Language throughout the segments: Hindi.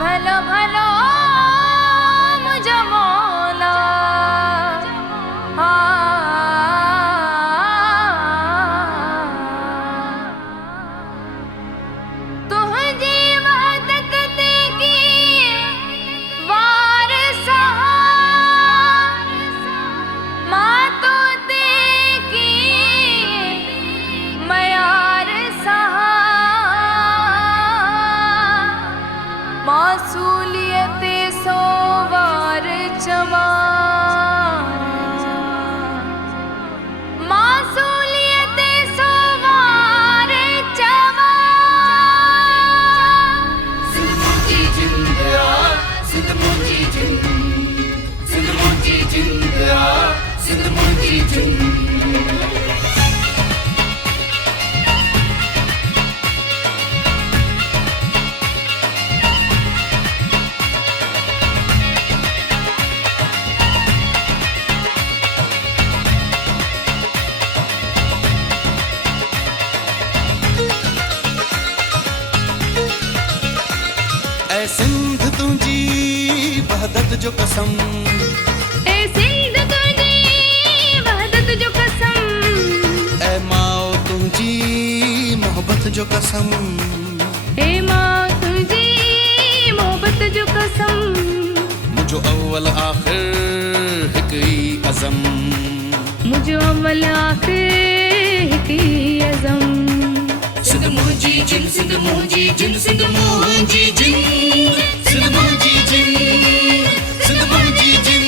भलो भलो मुझे मौला तुझी वहदत की वारसा माँ तो की मयार सहा मासूलियत सोवार चवा मासूलियत सोवार चवा सिंध मुंहिंजी जिंद आ सिंध मुंहिंजी जिंद सिंध मुंहिंजी जिंद आ सिंध मुंहिंजी जिंद ऐ सिंध तुंहिंजी वहदत जो कसम ए सिंध तुझी वहदत जो कसम ऐ माओ तुंहिंजी मोहब्बत जो कसम ए माँ तुझी मोहब्बत जो कसम मुझो अव्वल आखिर हिक ई अज़म मुझो अव्वल आखिर हिक ई अज़म सिंध मुंहिंजी जिंद सिंध मुंहिंजी जिंद सिंध मुंहिंजी जिंद सिंध मुंहिंजी जिंद सिंध मुंहिंजी जिंद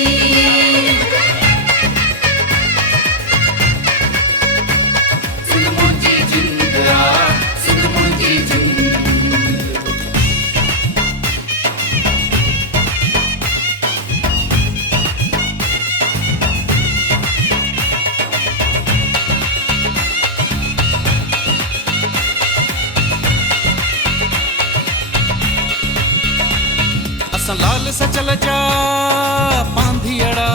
सिंध मुंहिंजी जिंद आ सिंध मुंहिंजी जिंद असां लाल सचल जा पांधियड़ा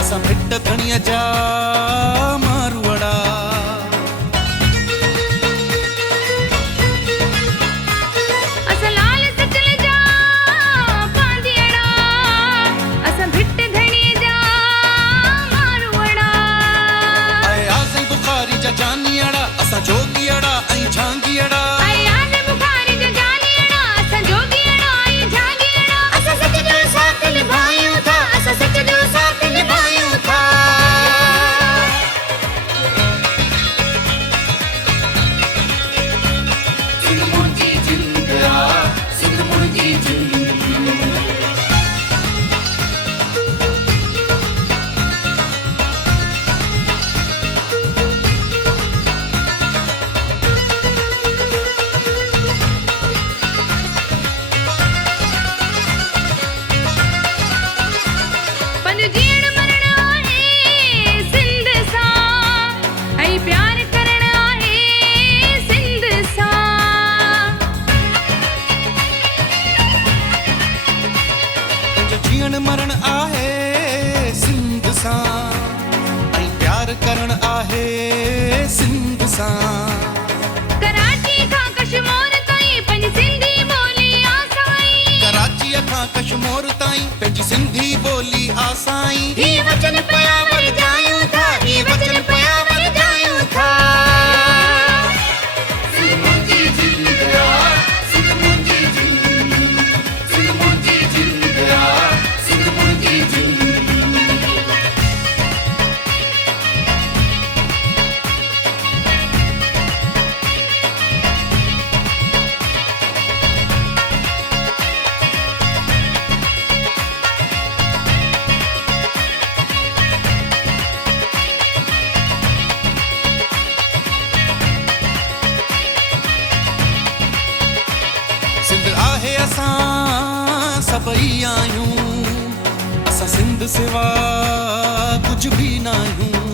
असां मिट धणीअ जा मारुअड़ा असां लाल सचल जा पांधियड़ा असां भिट धणी जा मारुअड़ा ऐं आज़म बुखारी जा जानियड़ा असां जोगियड़ा ऐं झांगियड़ा ऐं आज़म बुखारी जा जानियड़ा असां जोगियड़ा ऐं झांगियड़ा असां सच जो साथ निभायूं था असां सच जो साथ निभायूं था सिंध मुंहिंजी जिंद आ सिंध मुंहिंजी जिंद पंहिंजो जीअण मरण आहे सिंध सां ऐं प्यार करण आहे सिंध सां जो जीअण मरण आहे सिंध सां ऐं प्यार करण आहे सिंध सां कराची खां कश्मीर ताईं पंहिंजी सिंधी ॿोली आसाई कराचीअ खां कश्मीर ताईं पंहिंजी सिंधी ॿोली आसाईं ही वचन पिया वरजायूं था ही वचन पिया वरजायूं था सिंध मुंहिंजी जिंद आ सिंध मुंहिंजी जिंद सिंध मुंहिंजी जिंद आ सिंध मुंहिंजी जिंद सिंध आहे असां सभई आहियूं असां सिंध सिवा कुझु बि न आहियूं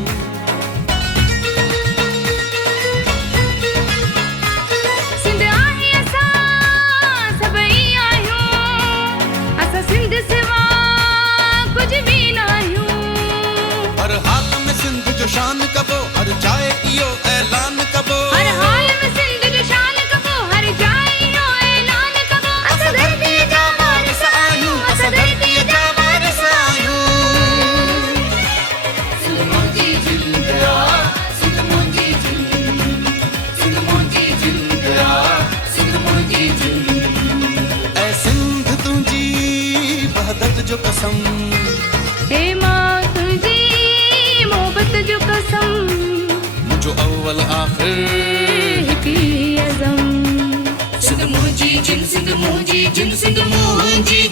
सिंध आहे असां सभई आहियूं असां सिंध सिवा कुझु बि न आहियूं हर हाल में सिंध जो शान कबो हर जाए इहो ऐलान कबो हर हाल में सिंध जो शान कबो हर जाए इहो ऐलान कबो असां धरती जो कसम हे मां तुंहिंजी मोहबत जो कसम मुझो अव्वल आखिर हिकु अज़म सिंध मुंहिंजी जिन सिंध मुंहिंजी जिन सिंध मुंहिंजी